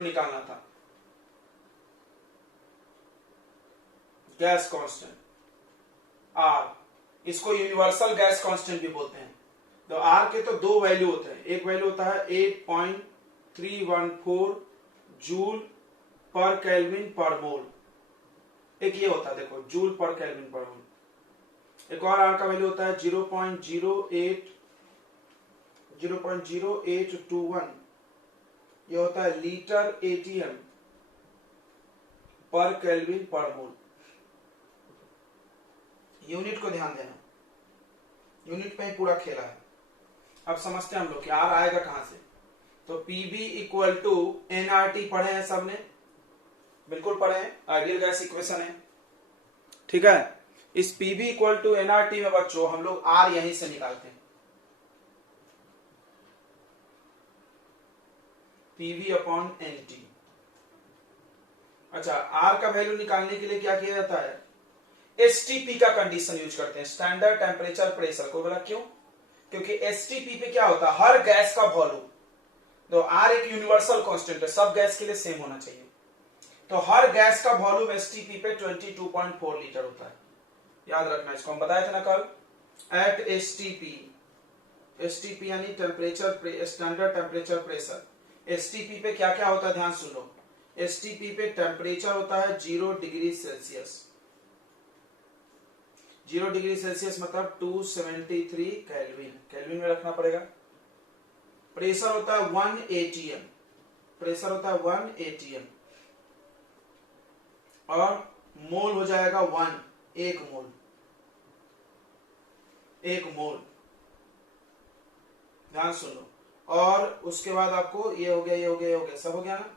निकालना था, gas constant R, इसको यूनिवर्सल गैस कांस्टेंट भी बोलते हैं। तो आर के तो दो वैल्यू होते हैं, एक वैल्यू होता है 8.314 जूल पर केल्विन पर मोल, एक ये होता है देखो जूल पर केल्विन पर मोल। एक और आर का वैल्यू होता है 0.0821, ये होता है लीटर एटीएम पर केल्विन पर मोल। यूनिट को ध्यान देना, यूनिट में ही पूरा खेला है। अब समझते हैं हम लोग कि आर आएगा कहां से। तो पीबी इक्वल टू एनआरटी पढ़े हैं सबने, बिल्कुल पढ़े हैं, आइडियल गैस इक्वेशन है, ठीक है। इस पीबी इक्वल टू एनआरटी में बच्चों हम लोग आर यहीं से निकालते हैं, पीवी अपॉन एनटी। अच्छा, आर का वैल्यू निकालने के लिए क्या किया जाता है, एसटीपी का कंडीशन यूज करते हैं, स्टैंडर्ड टेम्परेचर प्रेशर। को बोला क्यों, क्योंकि एसटीपी पे क्या होता है, हर गैस का वॉल्यूम, तो आर एक यूनिवर्सल कांस्टेंट है, सब गैस के लिए सेम होना चाहिए। तो हर गैस का वॉल्यूम एसटीपी पे 22.4 लीटर होता है, याद रखना, इसको हम बताए थे ना कल। एट एसटीपी, एसटीपी यानी temperature, standard temperature pressure. STP पे क्या क्या होता है, ध्यान सुनो। एसटीपी पे टेम्परेचर होता है 0 डिग्री सेल्सियस, 0 डिग्री सेल्सियस मतलब 273 केल्विन, केल्विन में रखना पड़ेगा। प्रेशर होता है 1 एटीएम, प्रेशर होता है 1 एटीएम, और मोल हो जाएगा 1, एक मोल, एक मोल, ध्यान सुनो। और उसके बाद आपको ये हो गया, ये हो गया, ये हो गया, सब हो गया ना।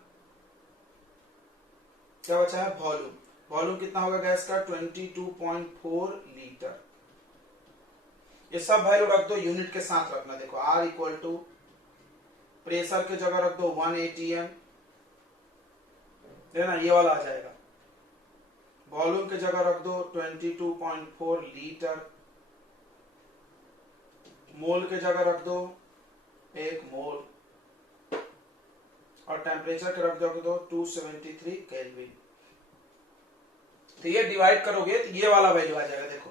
क्या बचा है, वॉल्यूम। वॉल्यूम कितना होगा गैस का, 22.4 लीटर। ये सब वैल्यू रख दो, यूनिट के साथ रखना। देखो आर इक्वल टू प्रेशर के जगह रख दो 1 एटीएम, देखना ये वाला आ जाएगा। वॉल्यूम के जगह रख दो 22.4 लीटर, मोल के जगह रख दो 1 मोल, और टेम्परेचर के रख दो 273 केल्विन। तो ये डिवाइड करोगे तो ये वाला वैल्यू आ जाएगा, देखो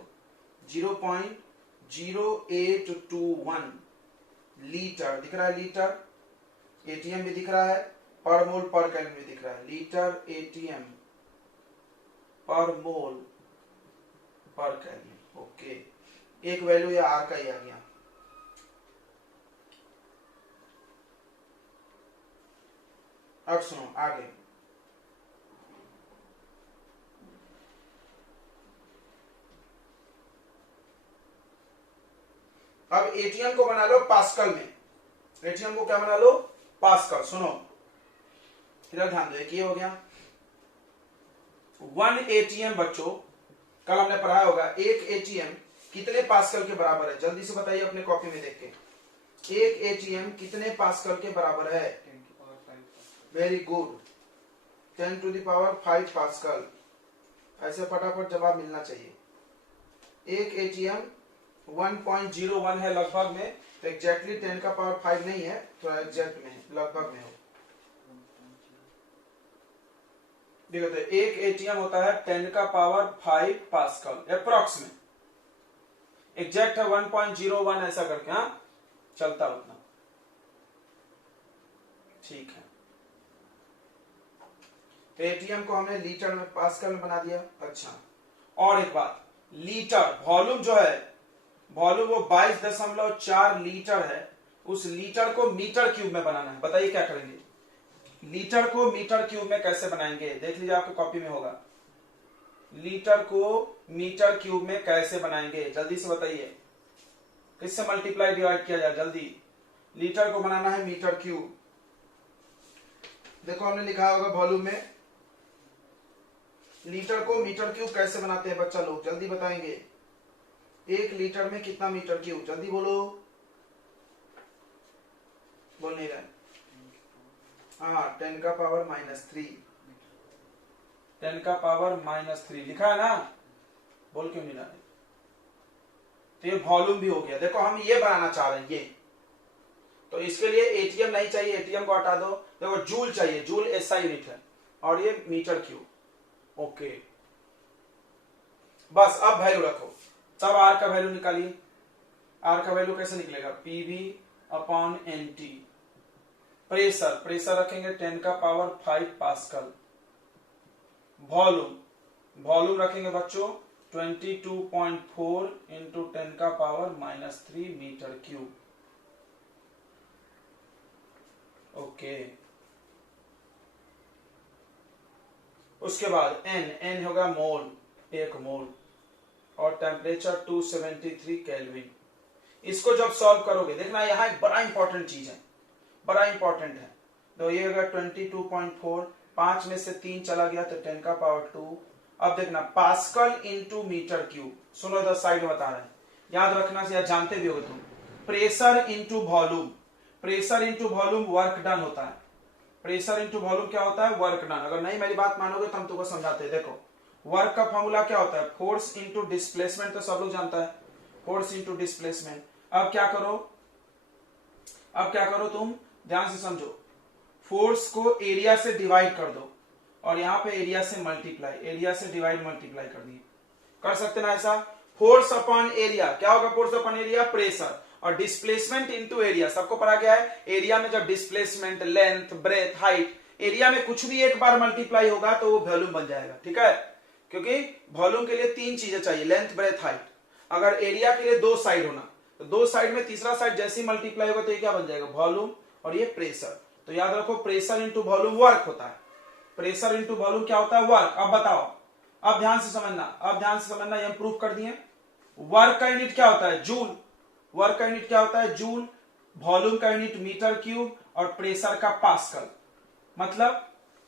0.0821 लीटर दिख रहा है, लीटर एटीएम भी दिख रहा है, पर मोल पर केल्विन भी दिख रहा है, लीटर एटीएम पर मोल पर केल्विन। ओके, एक वैल्यू या आर का ही आ गया। अब सुनो आगे, अब एटीएम को बना लो पास्कल में, एटीएम को क्या बना लो, पास्कल। सुनो इधर ध्यान दो, ये हो गया 1 एटीएम। बच्चों कल हमने पढ़ा होगा, एक एटीएम कितने पास्कल के बराबर है, जल्दी से बताइए अपने कॉपी में देख के। एक एटीएम कितने पास्कल के बराबर है, very good, 10 to the power 5 pascal. ऐसे फटाफट जवाब मिलना चाहिए। एक एटीएम 1.01 है लगभग में, तो एग्जैक्टली 10 का पावर 5 नहीं है, थोड़ा एग्जैक्ट में है, लगभग में हो। देखो तो एक एटीएम होता है 10 का पावर 5 पास्कल अप्रोक्स में, एग्जैक्ट है 1.01 ऐसा करके, हाँ चलता उतना, ठीक है। तो एटीएम को हमने लीटर में पास्कल में बना दिया। अच्छा, और एक बात, लीटर वॉल्यूम जो है, वॉल्यूम वो 22.4 लीटर है, उस लीटर को मीटर क्यूब में बनाना है। बताइए क्या करेंगे, लीटर को मीटर क्यूब में कैसे बनाएंगे, देख लीजिए आपकी कॉपी में होगा। लीटर को मीटर क्यूब में कैसे बनाएंगे, जल्दी से बताइए, किससे मल्टीप्लाई डिवाइड किया जाए, जल्दी। लीटर को बनाना है मीटर क्यूब। देखो हमने लिखा होगा वॉल्यूम में, लीटर को मीटर क्यूब कैसे बनाते हैं बच्चा लोग, जल्दी बताएंगे। 1 लीटर में कितना मीटर क्यूब, जल्दी बोलो, बोल नहीं रहे। हाँ, 10 का पावर -3, 10 का पावर -3 लिखा है ना, बोल क्यों नहीं रहा। तो ये वॉल्यूम भी हो गया। देखो हम ये बनाना चाह रहे हैं ये, तो इसके लिए एटीएम नहीं चाहिए, एटीएम को हटा दो, देखो जूल चाहिए, जूल एसआई यूनिट है और ये मीटर क्यूब। ओके बस अब वैल्यू रखो, तब आर का वैल्यू निकालिए। आर का वैल्यू कैसे निकलेगा, PV upon N T. Pressure, pressure रखेंगे 10 का पावर 5 पास्कल। वॉल्यूम, वॉल्यूम रखेंगे बच्चों 22.4 इंटू 10 का पावर -3 मीटर क्यूब। ओके उसके बाद एन, एन होगा मोल, 1 मोल, और टेम्परेचर 273 केल्विन। इसको जब सॉल्व करोगे देखना यहां एक बड़ा इंपॉर्टेंट चीज है, बड़ा इंपॉर्टेंट है। तो ये होगा 22.4, 5 में से 3 चला गया तो 10 का पावर 2। अब देखना पास्कल इंटू मीटर क्यूब, सुनो इधर साइड में बता रहे हैं, याद रखना या जानते भी होगे तुम। Pressure into volume, pressure into volume work done होता है। प्रेशर इंटू वॉल्यूम क्या होता है, वर्क डन। अगर नहीं मेरी बात मानोगे तो हम तुमको समझाते हैं। देखो वर्क का फॉर्मूला क्या होता है, फोर्स इंटू डिस्प्लेसमेंट, तो सब लोग जानता है, फोर्स इंटू डिस्प्लेसमेंट। अब क्या करो, अब क्या करो तुम ध्यान से समझो, फोर्स को एरिया से डिवाइड कर दो और यहां पे एरिया से मल्टीप्लाई, एरिया से डिवाइड मल्टीप्लाई कर दिए, कर सकते ना ऐसा। फोर्स अपॉन एरिया क्या होगा, फोर्स अपॉन एरिया प्रेशर, और डिस्प्लेसमेंट इनटू एरिया, सबको पढ़ा गया है। एरिया में जब displacement, length, breadth, height, area में कुछ भी एक बार मल्टीप्लाई होगा तो वो वॉल्यूम बन जाएगा, ठीक है। क्योंकि वॉल्यूम के लिए 3 चीजें चाहिए, लेंथ, ब्रेथ, हाइट। अगर एरिया के लिए 2 साइड होना, तो 2 साइड में तीसरा साइड जैसे ही मल्टीप्लाई होगा तो ये क्या बन जाएगा, वॉल्यूम, और ये प्रेशर। तो याद रखो प्रेशर इंटू वॉल्यूम वर्क होता है, प्रेशर इंटू वॉल्यूम क्या होता है, वर्क। अब बताओ, अब ध्यान से समझना, अब ध्यान से समझना, ये हम प्रूफ कर दिए। वर्क का यूनिट क्या होता है, जूल, वर्क का यूनिट क्या होता है, जूल, वॉल्यूम का यूनिट मीटर क्यूब, और प्रेशर का पास्कल। मतलब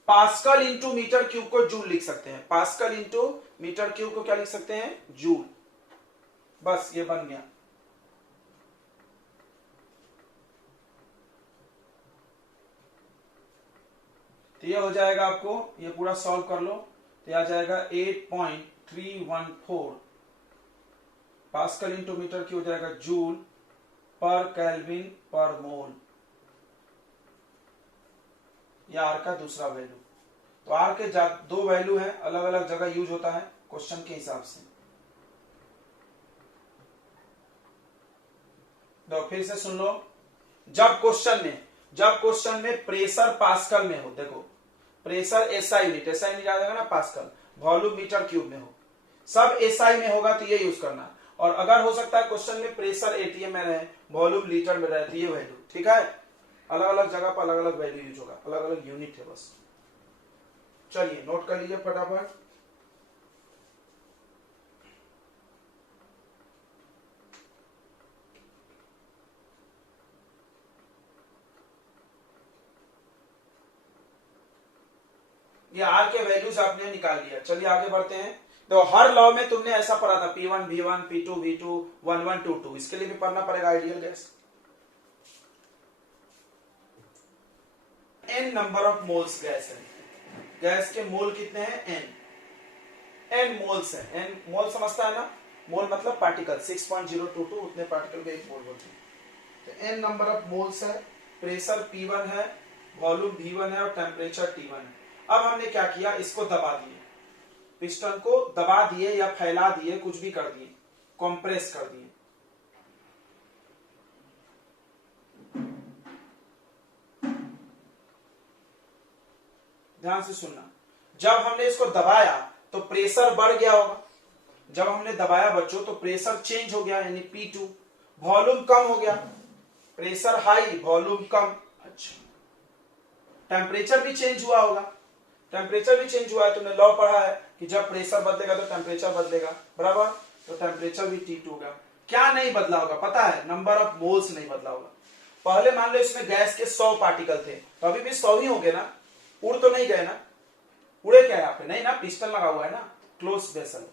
पास्कल इंटू मीटर क्यूब को जूल लिख सकते हैं, पास्कल इंटू मीटर क्यूब को क्या लिख सकते हैं, जूल। बस ये बन गया। तो ये हो जाएगा, आपको ये पूरा सॉल्व कर लो तो आ जाएगा 8.314 पास्कल इंटू मीटर की हो जाएगा जूल पर केल्विन पर मोल। या आर का दूसरा वैल्यू। तो आर के 2 वैल्यू है, अलग अलग जगह यूज होता है क्वेश्चन के हिसाब से। तो फिर से सुन लो, जब क्वेश्चन में प्रेशर पास्कल में हो, देखो pressure SI unit, SI unit याद ना पास्कल, वॉल्यूम मीटर क्यूब में हो, सब एसआई में होगा तो ये यूज करना। और अगर हो सकता है क्वेश्चन में प्रेशर एटीएम में रहे, वॉल्यूम लीटर में रहे, तो ये वैल्यू, ठीक है। अलग अलग जगह पर अलग अलग वैल्यू यूज होगा, अलग अलग यूनिट है बस। चलिए नोट कर लीजिए फटाफट। ये आर के वैल्यूज आपने निकाल लिया। चलिए आगे बढ़ते हैं। तो हर लॉ में तुमने ऐसा पढ़ा था, P1 V1 P2 V2 1 1 2 2, इसके लिए भी पढ़ना पड़ेगा ideal gas. n number of moles gas है, गैस के मोल कितने हैं, n मोल्स है। n मोल समझता है ना, मोल मतलब पार्टिकल, 6.022 उतने पार्टिकल को एक मोल बोलते हैं। तो n नंबर ऑफ मोल्स है, प्रेशर P1 है, वॉल्यूम V1 है और टेम्परेचर T1 है। अब हमने क्या किया, इसको दबा दिए, पिस्टन को दबा दिए या फैला दिए, कुछ भी कर दिए, कंप्रेस कर दिए। ध्यान से सुनना, जब हमने इसको दबाया तो प्रेशर बढ़ गया होगा, जब हमने दबाया बच्चों तो प्रेशर चेंज हो गया, यानी P2। वॉल्यूम कम हो गया, प्रेशर हाई वॉल्यूम कम। अच्छा, टेम्परेचर भी चेंज हुआ होगा, टेम्परेचर भी चेंज हुआ है, तुमने लॉ पढ़ा है कि जब प्रेशर बदलेगा तो टेम्परेचर बदलेगा, बराबर। तो टेम्परेचर भी T2 होगा। क्या नहीं बदला होगा पता है, नंबर ऑफ मोल्स नहीं बदला होगा। पहले मान लो इसमें गैस के 100 पार्टिकल थे, तो अभी भी 100 ही होंगे ना, उड़ तो नहीं गए ना, उड़े क्या यहाँ पे, नहीं ना, पिस्टन लगा हुआ है ना, क्लोज वेसल।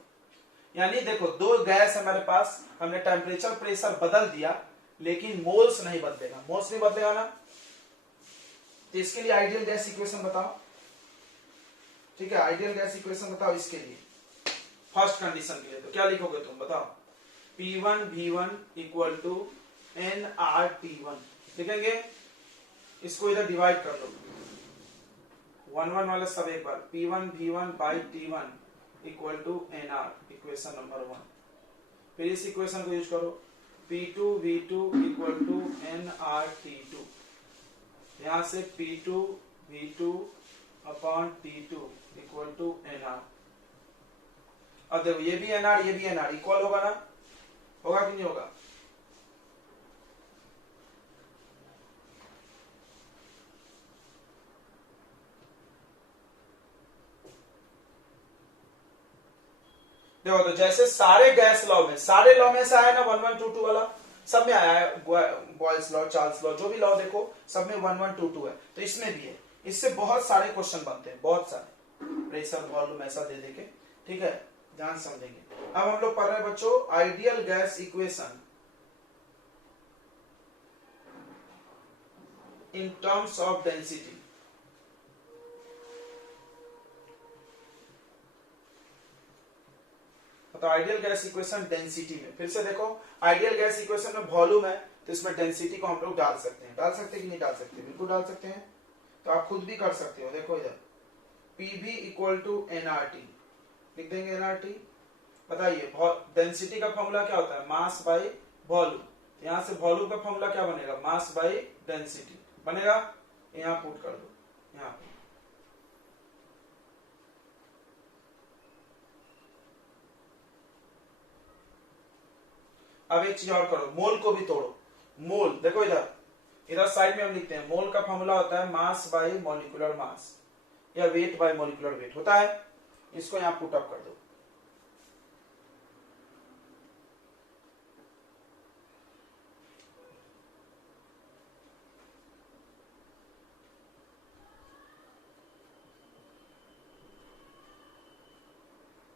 यानी देखो 2 गैस है हमारे पास, हमने टेम्परेचर प्रेशर बदल दिया लेकिन मोल्स नहीं बदलेगा, मोल्स नहीं बदलेगा ना। तो इसके लिए आइडियल गैस इक्वेशन बताओ, ठीक है, आइडियल गैस इक्वेशन बताओ इसके लिए, फर्स्ट कंडीशन के लिए। तो क्या लिखोगे तुम बताओ, P1 V1 equal to NRT1 लिखेंगे, इसको इधर डिवाइड कर लो, 1 वाला सब एक बार, P1 V1 by T1 equal to NR, equation number 1। फिर इस इक्वेशन को यूज करो, P2 V2 equal to NR T2, यहां से P2 V2 upon T2 equal to NR। अब देखो ये भी NR ये भी NR इक्वल होगा ना, होगा कि नहीं होगा? देखो तो जैसे सारे गैस लॉ में, सारे लॉ में से आया ना 1122 वाला, सब में आया है, बॉयल्स लॉ, चार्ल्स लॉ, जो भी लॉ देखो सब में 1122 है, तो इसमें भी है। इससे बहुत सारे क्वेश्चन बनते हैं, बहुत सारे, प्रेशर वॉल्यूम ऐसा दे देके, ठीक है, ध्यान समझेंगे। अब हम लोग पढ़ रहे हैं बच्चों ideal gas equation in terms of density. तो आइडियल गैस इक्वेशन डेंसिटी में, फिर से देखो आइडियल गैस इक्वेशन में वॉल्यूम है, तो इसमें डेंसिटी को हम लोग डाल सकते हैं। डाल सकते हैं कि नहीं डाल सकते? बिल्कुल डाल सकते हैं। तो आप खुद भी कर सकते हो, देखो इधर PV इक्वल टू NRT लिख देंगे। NRT बताइए डेंसिटी का फॉर्मूला क्या होता है? Mass by volume. यहां से वॉल्यूम का फॉर्मूला क्या बनेगा? मास बाई डेंसिटी बनेगा। यहां पुट कर दो, यहां पे अब एक चीज और करो, मोल को भी तोड़ो। मोल देखो इधर, इधर साइड में हम लिखते हैं मोल का फॉर्मूला होता है मास बाई मॉलिक्यूलर मास या वेट बाई मॉलिक्यूलर वेट होता है। इसको यहां पुट अप कर दो।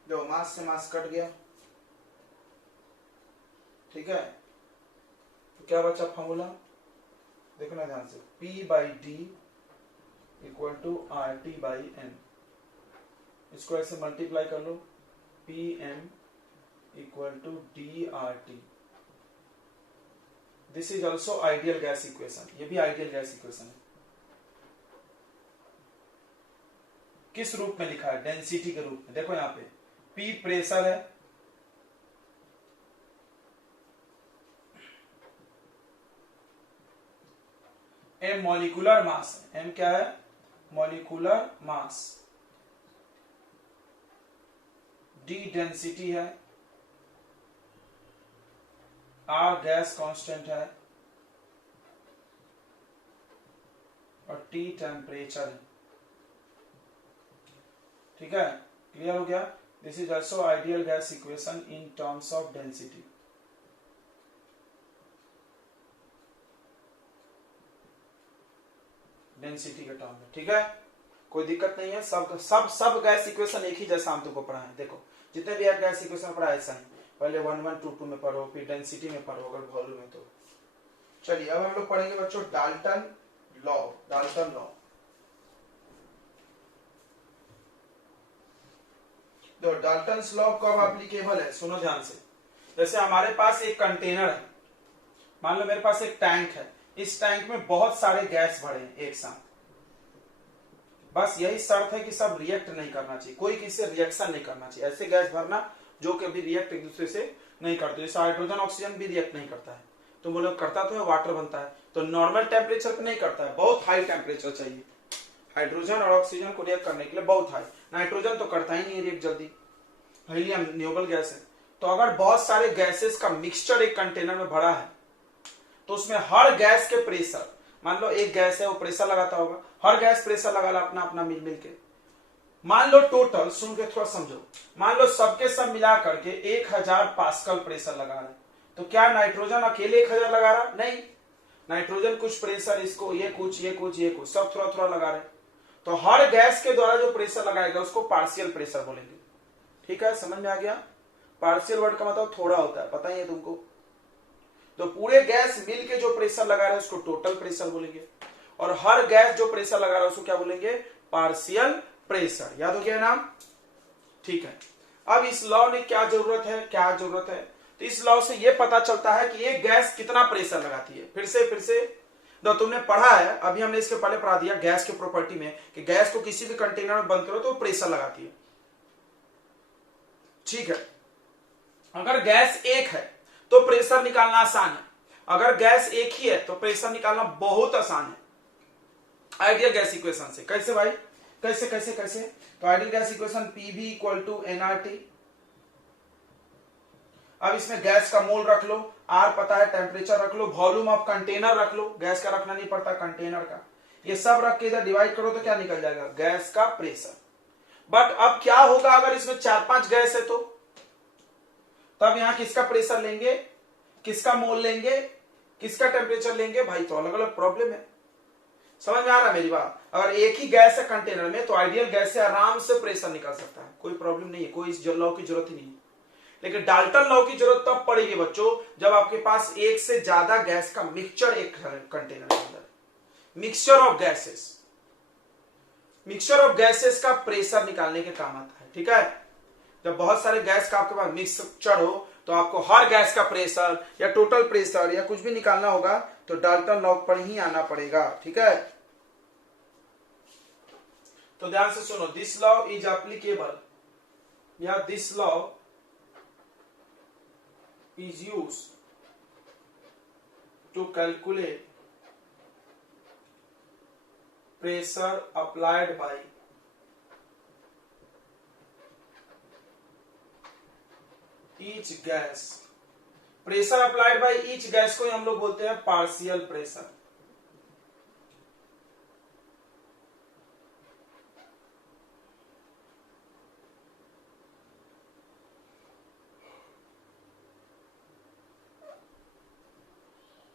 जो मास से मास कट गया, ठीक है, तो क्या बचा फॉर्मूला? देखो ना ध्यान से, P by D equal to RT by N। इसको ऐसे मल्टीप्लाई कर लो, PM equal to DRT। This is also ideal gas equation, ये भी आइडियल गैस इक्वेशन है। किस रूप में लिखा है? डेंसिटी के रूप में। देखो यहां पे P प्रेशर है, M मॉलिक्यूलर मास है। M क्या है? Molecular mass. D डेंसिटी है, R गैस कांस्टेंट है और T टेम्परेचर है। ठीक है, क्लियर हो गया? This is also ideal gas equation in terms of density. Density के टर्म में, ठीक है, कोई दिक्कत नहीं है। सब गैस इक्वेशन एक ही जैसा हम तुमको पढ़ाएं। देखो जितने भी गैस इक्वेशन पढ़ा ऐसा ही, पहले 1122 में पढ़ो, फिर डेंसिटी में पढ़ो अगर वॉल्यूम में तो। चलिए अब हम लोग पढ़ेंगे बच्चों डाल्टन लॉ। डाल्टन लॉ, तो डाल्टन्स लॉ कब एप्लीकेबल है? सुनो ध्यान से। जैसे हमारे पास एक कंटेनर है, मान लो मेरे पास एक टैंक है, इस टैंक में बहुत सारे गैस भरे हैं एक साथ। बस यही शर्त है कि सब रिएक्ट नहीं करना चाहिए, कोई किसी से रिएक्शन नहीं करना चाहिए। ऐसे गैस भरना जो कि अभी रिएक्ट एक दूसरे से नहीं करते। जैसे हाइड्रोजन ऑक्सीजन भी रिएक्ट नहीं करता है, तो बोलो करता तो है, वाटर बनता है, तो नॉर्मल टेम्परेचर पे नहीं करता है, बहुत हाई टेम्परेचर चाहिए हाइड्रोजन और ऑक्सीजन को रिएक्ट करने के लिए, बहुत हाई। नाइट्रोजन तो करता ही नहीं रिएक्ट जल्दी, हीलियम न्यूएबल गैस है। तो अगर बहुत सारे गैसेस का मिक्सचर एक कंटेनर में भरा है, तो उसमें हर गैस के प्रेशर, मान लो एक गैस है वो प्रेशर लगाता होगा, हर गैस प्रेशर लगा अपना अपना मिल मिल के। मान लो टोटल, सुन के थोड़ा समझो, मान लो सबके सब मिला करके 1000 पास्कल प्रेशर लगा रहे, तो क्या नाइट्रोजन अकेले 1000 लगा रहा? नहीं, नाइट्रोजन कुछ प्रेशर, इसको ये कुछ ये कुछ ये कुछ, सब थोड़ा थोड़ा लगा रहे। तो हर गैस के द्वारा जो प्रेशर लगाएगा उसको पार्शियल प्रेशर बोलेंगे। ठीक है, समझ में आ गया? पार्शियल वर्ड का मतलब थोड़ा होता है, पता ही है तुमको। तो पूरे गैस मिल के जो प्रेशर लगा रहे हैं उसको टोटल प्रेशर बोलेंगे, और हर गैस जो प्रेशर लगा रहा है उसको क्या बोलेंगे? Partial pressure. याद हो गया नाम? ठीक है। अब इस लॉ ने क्या जरूरत है, क्या जरूरत है? तो इस लॉ से ये पता चलता है कि एक गैस कितना प्रेशर लगाती है। फिर से तो तुमने पढ़ा है, अभी हमने इसके पहले पढ़ा दिया गैस के प्रॉपर्टी में कि गैस को किसी भी कंटेनर में बंद करो तो प्रेशर लगाती है। ठीक है, अगर गैस एक है तो प्रेशर निकालना आसान है, अगर गैस एक ही है तो प्रेशर निकालना बहुत आसान है आइडियल गैस इक्वेशन से। कैसे भाई, कैसे कैसे कैसे? तो ideal gas equation PV equal to NRT. अब इसमें गैस का मोल रख लो, आर पता है, टेम्परेचर रख लो, वॉल्यूम ऑफ कंटेनर रख लो, गैस का रखना नहीं पड़ता, कंटेनर का, ये सब रख के इधर डिवाइड करो तो क्या निकल जाएगा, गैस का प्रेशर। बट अब क्या होगा अगर इसमें 4-5 गैस है तो तब यहां किसका प्रेशर लेंगे, किसका मोल लेंगे, किसका टेम्परेचर लेंगे भाई, तो अलग अलग प्रॉब्लम है। समझ में आ रहा है मेरी बात? अगर एक ही गैस है कंटेनर में तो आइडियल गैस से आराम से प्रेशर निकल सकता है, कोई प्रॉब्लम नहीं है, कोई इस लॉ की जरूरत ही नहीं है। लेकिन डाल्टन लॉ की जरूरत तब पड़ेगी बच्चों जब आपके पास एक से ज्यादा गैस का मिक्सचर एक कंटेनर के अंदर, mixture of gases, mixture of gases का प्रेशर निकालने के काम आता है। ठीक है, जब बहुत सारे गैस का आपके पास मिक्सचर हो तो आपको हर गैस का प्रेशर या टोटल प्रेशर या कुछ भी निकालना होगा तो डाल्टन लॉ पर ही आना पड़ेगा। ठीक है, तो ध्यान से सुनो, दिस लॉ इज एप्लीकेबल या this law is used to calculate pressure applied by each gas। Pressure applied by each gas को हम लोग बोलते हैं partial pressure.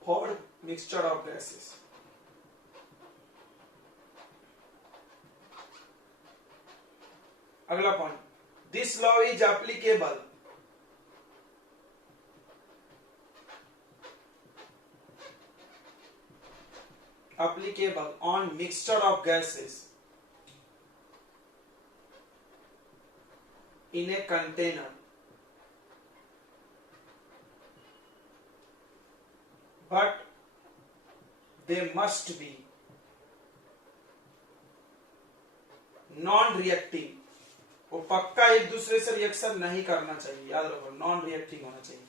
for mixture of gases। अगला point, this law is applicable on mixture of gases in a container but they must be non reacting. वो पक्का एक दूसरे से रिएक्शन नहीं करना चाहिए, याद रखो, नॉन रिएक्टिंग होना चाहिए,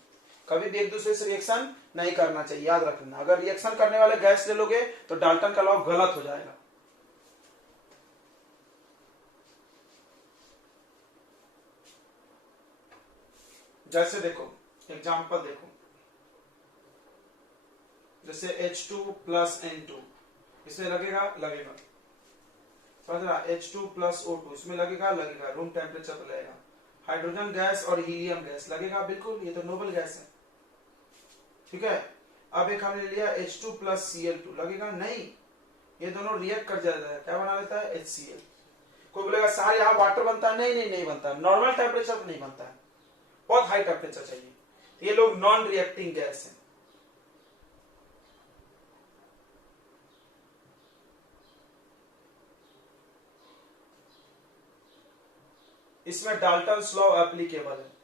कभी भी एक दूसरे से रिएक्शन नहीं करना चाहिए, याद रखना। अगर रिएक्शन करने वाले गैस ले लोगे तो डाल्टन का लॉ गलत हो जाएगा। जैसे देखो, एग्जांपल देखो, जैसे H2 प्लस N2 इसमें लगेगा, लगेगा, समझ रहा, H2 प्लस O2 इसमें लगेगा, लगेगा, रूम टेम्परेचर पर लगेगा। हाइड्रोजन गैस और हीलियम गैस लगेगा, बिल्कुल, ये तो नोबल गैस है। ठीक है, अब एक हमने लिया H2 प्लस Cl2, लगेगा नहीं, ये दोनों रिएक्ट कर जाता है, क्या बना लेता है, HCl। कोई बोलेगा सर यहाँ वाटर बनता है, नहीं नहीं नहीं बनता, नॉर्मल टेम्परेचर पर नहीं बनता है, बहुत हाई टेम्परेचर चाहिए। ये लोग नॉन रिएक्टिंग गैस है। इसमें डाल्टन्स लॉ एप्लीकेबल है।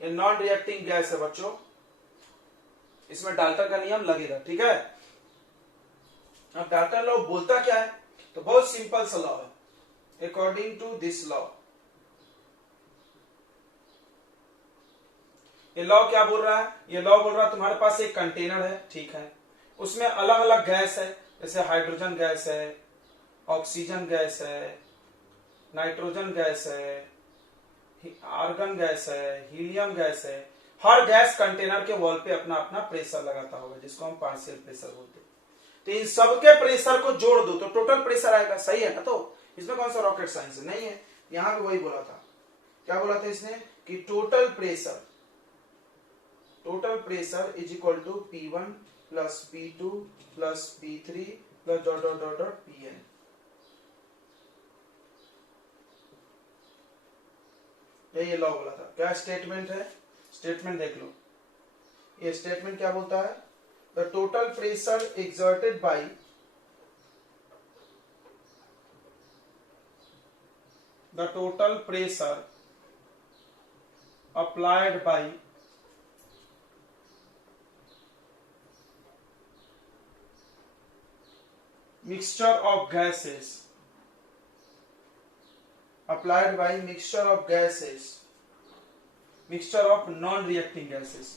ये नॉन रिएक्टिंग गैस है बच्चों, इसमें डाल्टन का नियम लगेगा। ठीक है, अब डाल्टन लॉ बोलता क्या है, तो बहुत सिंपल सा लॉ है। अकॉर्डिंग टू दिस लॉ, ये लॉ क्या बोल रहा है, ये लॉ बोल रहा है तुम्हारे पास एक कंटेनर है, ठीक है, उसमें अलग अलग गैस है, जैसे हाइड्रोजन गैस है, ऑक्सीजन गैस है, नाइट्रोजन गैस है, आर्गन गैस है, हीलियम गैस है। हर गैस कंटेनर के वॉल पे अपना अपना प्रेशर लगाता होगा, जिसको हम पार्शियल प्रेशर बोलते हैं। तो इन सबके प्रेशर को जोड़ दो तो टोटल प्रेशर आएगा, सही है ना? तो इसमें कौन सा रॉकेट साइंस नहीं है, यहां भी वही बोला था। क्या बोला था इसने कि total pressure is equal to P1 plus P2 plus P3 plus dot dot dot dot Pn। ये लॉ बोला था। क्या स्टेटमेंट है, स्टेटमेंट देख लो, ये स्टेटमेंट क्या बोलता है, the total pressure exerted by the total pressure applied by mixture of gases applied by mixture of gases, mixture of non-reacting gases.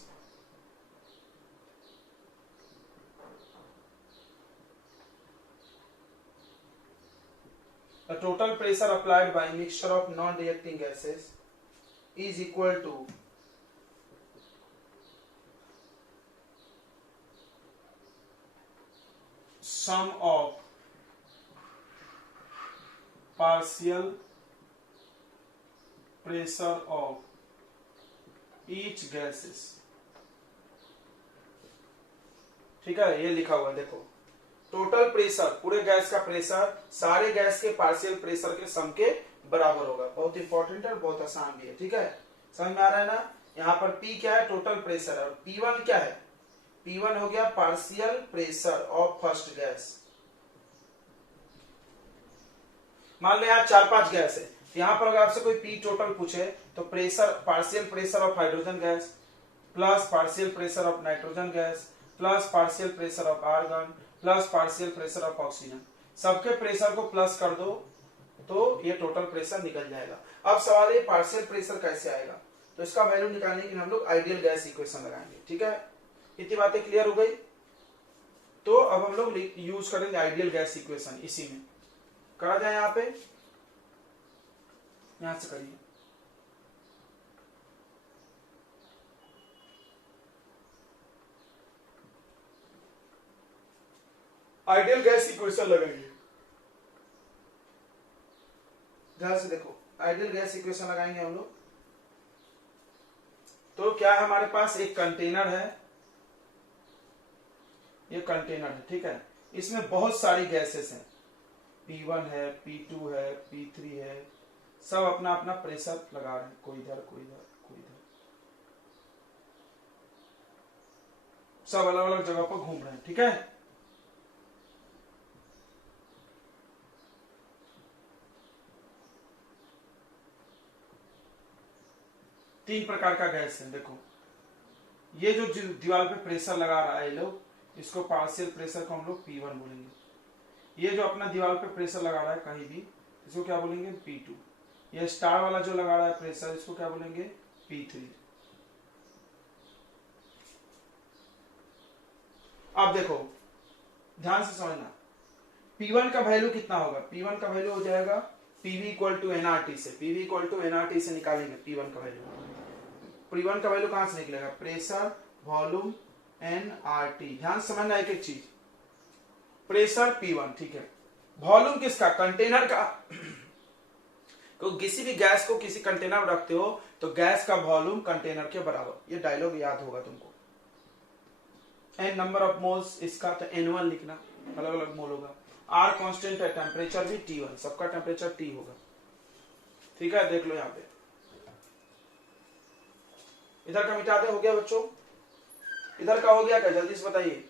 The total pressure applied by mixture of non-reacting gases is equal to sum of partial pressure of each gases. ठीक है, ये लिखा हुआ है देखो, total pressure पूरे gas का pressure सारे गैस के पार्शियल प्रेशर के सम के बराबर होगा। बहुत इंपॉर्टेंट है और बहुत आसान भी है। ठीक है, समझ में आ रहा है ना। यहाँ पर P क्या है, टोटल प्रेशर है, और P1 क्या है, P1 हो गया partial pressure of first gas. मान लो यहाँ 4-5 गैस है, यहाँ पर अगर आपसे कोई P टोटल पूछे तो pressure partial pressure of hydrogen gas plus partial pressure of nitrogen gas plus partial pressure of argon plus partial pressure of oxygen, सबके प्रेशर को प्लस कर दो तो ये टोटल प्रेशर निकल जाएगा। अब सवाल है पार्शियल प्रेशर कैसे आएगा, तो इसका वैल्यू निकालने के लिए हम लोग आइडियल गैस इक्वेशन लगाएंगे। ठीक है, इतनी बातें क्लियर हो गई। तो अब हम लोग यूज करेंगे आइडियल गैस इक्वेशन, इसी में करा जाए। यहाँ पे यहां से करिए, आइडियल गैस इक्वेशन लगाएंगे। ध्यान से देखो, आइडियल गैस इक्वेशन लगाएंगे हम लोग। तो क्या है, हमारे पास एक कंटेनर है, ये कंटेनर है। ठीक है, इसमें बहुत सारी गैसेस हैं, P1 है, P2 है, P3 है, सब अपना अपना प्रेशर लगा रहे हैं, कोई इधर कोई इधर कोई इधर, सब अलग अलग जगह पर घूम रहे हैं। ठीक है, तीन प्रकार का गैस है। देखो, ये जो दीवार पे प्रेशर लगा रहा है लोग, इसको पार्शियल प्रेशर को हम लोग P1 बोलेंगे। ये जो अपना दीवार पे प्रेशर लगा रहा है कहीं भी, इसको क्या बोलेंगे, P2। ये स्टार वाला जो लगा रहा है प्रेशर, इसको क्या बोलेंगे, P3। अब देखो ध्यान से समझना, P1 का वैल्यू कितना होगा, P1 का वैल्यू हो जाएगा PV इक्वल टू NRT से, PV इक्वल टू NRT से निकालेंगे P1 का वैल्यू। P1 का वैल्यू कहां से निकलेगा, प्रेशर वॉल्यूम NRT। ध्यान समझना एक एक चीज, प्रेशर P1, ठीक है, वॉल्यूम किसका, कंटेनर का। तो किसी भी गैस को किसी कंटेनर में रखते हो तो गैस का वॉल्यूम कंटेनर के बराबर, ये डायलॉग याद होगा तुमको। एन नंबर ऑफ मोल्स इसका, तो N1 लिखना, अलग अलग मोल होगा। R कांस्टेंट है, टेम्परेचर भी T1, सबका टेम्परेचर T होगा। ठीक है, देख लो यहाँ पे, इधर का मिटा दे, हो गया बच्चों। इधर का हो गया क्या, जल्दी से बताइए।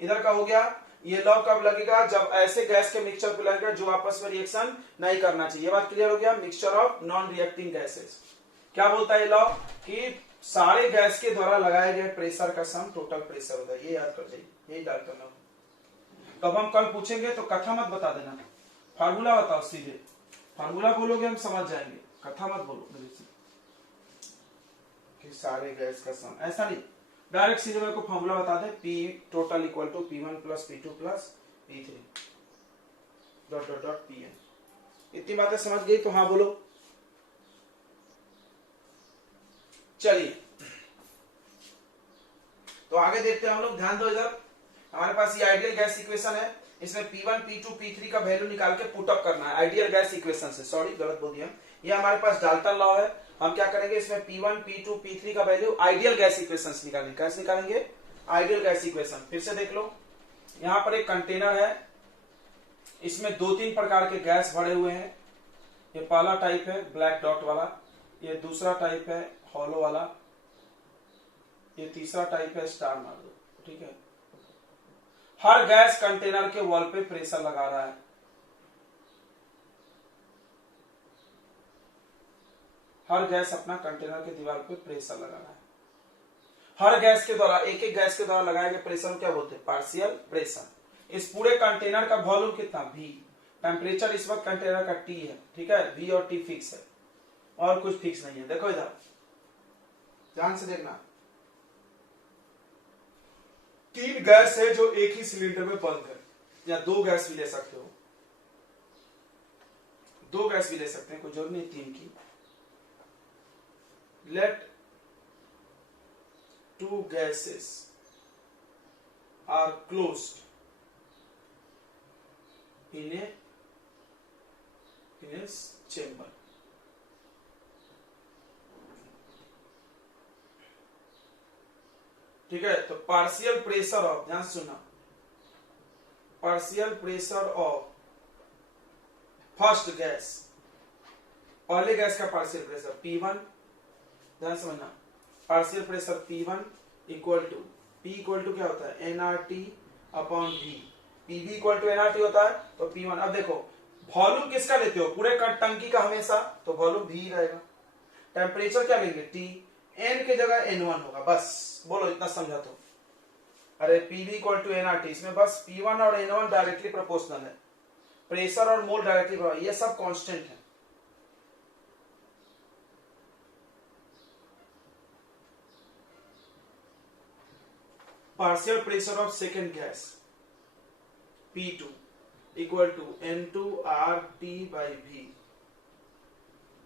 इधर का हो गया। ये लॉ कब लगेगा, जब ऐसे गैस के मिक्सचर पे लगेगा जो आपस में रिएक्शन नहीं करना चाहिए। ये बात क्लियर हो गया। Mixture of non reacting gases, क्या बोलता है ये लॉ, कि सारे गैस के द्वारा लगाए गए प्रेशर का सम टोटल प्रेशर होगा। ये याद कर जाइए, यही याद करना। तो अब हम कल पूछेंगे तो कथा मत बता देना, फार्मूला बताओ सीधे। फार्मूला बोलोगे हम समझ जाएंगे, कथा मत बोलो मेरे से कि सारे गैस का सम, ऐसा नहीं, डायरेक्ट सीधे मेरे को फॉर्मूला बता दे, P total equal to P1 plus P2 plus P3 dot dot dot Pn। इतनी बातें समझ गई तो हाँ बोलो। चलिए तो आगे देखते हैं हम लोग, ध्यान दो इधर। हमारे पास ये आइडियल गैस इक्वेशन है, इसमें P1 P2 P3 का वैल्यू निकाल के पुट अप करना है आइडियल गैस इक्वेशन से। सॉरी गलत बोल दिया, ये हमारे पास डाल्टन लॉ है। हम क्या करेंगे, इसमें P1 P2 P3 का वैल्यू आइडियल गैस इक्वेशन से निकालेंगे। कैसे निकालेंगे, आइडियल गैस इक्वेशन। फिर से देख लो, यहां पर एक कंटेनर है, इसमें 2-3 प्रकार के गैस भरे हुए हैं। ये पहला टाइप है ब्लैक डॉट वाला, ये दूसरा टाइप है हॉलो वाला, ये तीसरा टाइप है स्टार मार दो। ठीक है, हर गैस कंटेनर के वॉल पे प्रेशर लगा रहा है। हर गैस अपना कंटेनर के दीवार पे प्रेशर लगाना है। हर गैस के द्वारा, एक एक गैस के द्वारा लगाए गए प्रेशर को क्या बोलते हैं? Partial pressure. इस पूरे कंटेनर का वॉल्यूम कितना? V। टेम्परेचर इस वक्त कंटेनर का T है, ठीक है, V और T फिक्स है और कुछ फिक्स नहीं है। देखो इधर ध्यान से देखना, 3 गैस है जो एक ही सिलेंडर में बंद है, या 2 गैस भी ले सकते हो, 2 गैस भी ले सकते हैं, कोई जरूरत नहीं 3 की। Let 2 gases are closed in a chamber। ठीक है, तो पार्शियल प्रेशर ऑफ, ध्यान सुनना, partial pressure of first gas, पहले गैस का पार्शियल प्रेशर P1, ध्यान समझना, partial pressure P1 equal to, P equal to क्या होता है? nRT upon V। PV equal to nRT होता है, तो P1। अब देखो वॉल्यूम किसका लेते हो? पूरे टंकी का हमेशा, तो वॉल्यूम V ही रहेगा। टेम्परेचर क्या लेंगे? T। N के जगह N1 होगा, बस बोलो इतना समझा तो। अरे PV इक्वल टू nRT, इसमें बस P1 और N1 डायरेक्टली प्रोपोर्शनल है, प्रेशर और मोल डायरेक्टली, ये सब कांस्टेंट है। Partial pressure of second gas P2 equal to N2RT by V।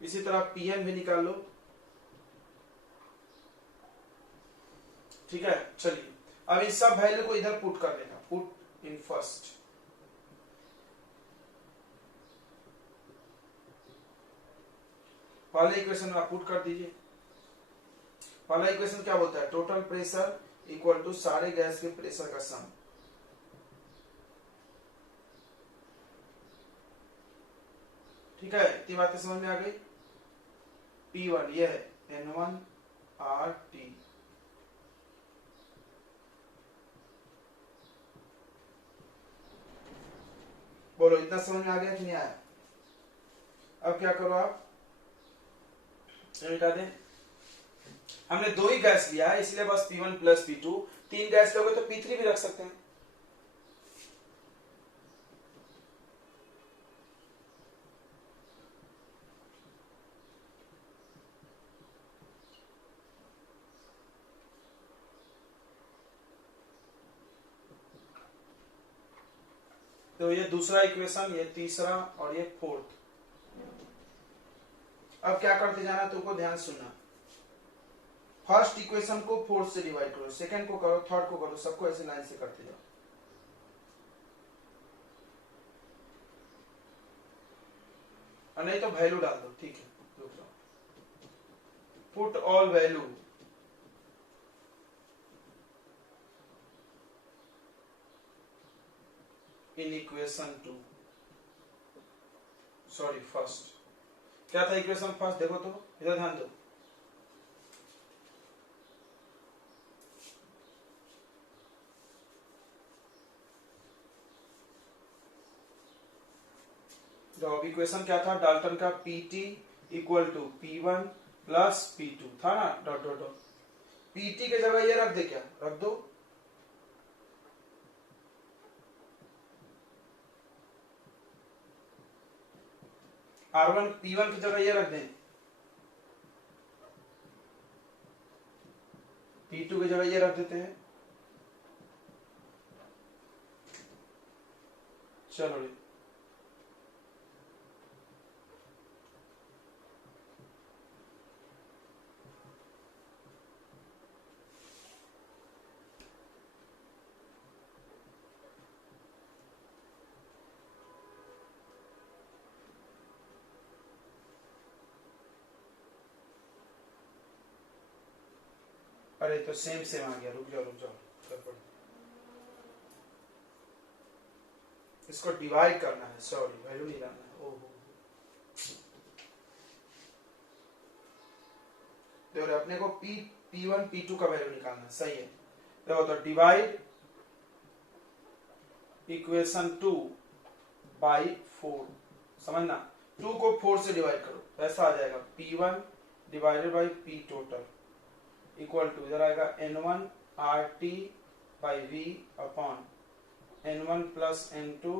इसी तरह Pn भी निकाल लो, ठीक है। चलिए अब इन सब वैल्यू को इधर पुट कर देना, पुट इन फर्स्ट। पहले इक्वेशन में आप पुट कर दीजिए। पहला इक्वेशन क्या बोलता है? टोटल प्रेशर इक्वल टू सारे गैस के प्रेशर का सम। ठीक है, इतनी बातें समझ में आ गई। P1 ये है N1RT, बोलो इतना समझ में आ गया कि नहीं आया? अब क्या करो आप, मिटा दें। हमने 2 ही गैस लिया है, इसलिए बस P1 प्लस P2। 3 गैस लोगे तो P3 भी रख सकते हैं। तो ये दूसरा इक्वेशन, ये तीसरा और ये फोर्थ। अब क्या करते जाना तुमको, ध्यान सुनना। फर्स्ट इक्वेशन को 4 से डिवाइड करो, सेकंड को करो, थर्ड को करो, सबको ऐसे लाइन से करते जाओ। और नहीं तो वैल्यू डाल दो, ठीक है, रुक जाओ। Put all value in equation 2, sorry first. क्या था इक्वेशन फर्स्ट? देखो तो इधर ध्यान दो। अब इक्वेशन क्या था डाल्टन का? Pt equal to P1 plus P2 था ना, डॉट डॉट डॉट। Pt के जगह ये रख दे, क्या रख दो? R1 P1 की जगह ये रख दें, P2 की जगह ये रख देते हैं। चलो अरे तो सेम सेम आ गया, रुक जाओ रुक जाओ, इसको डिवाइड करना है, सॉरी वैल्यू नहीं लाना है। ओहो, देखो अपने को P1 P2 का वैल्यू निकालना है, सही है। देखो तो डिवाइड इक्वेशन 2 बाई 4, समझना, 2 को 4 से डिवाइड करो, ऐसा आ जाएगा P1 divided by P total equal to इधर आएगा N1 RT by V upon N1 plus N2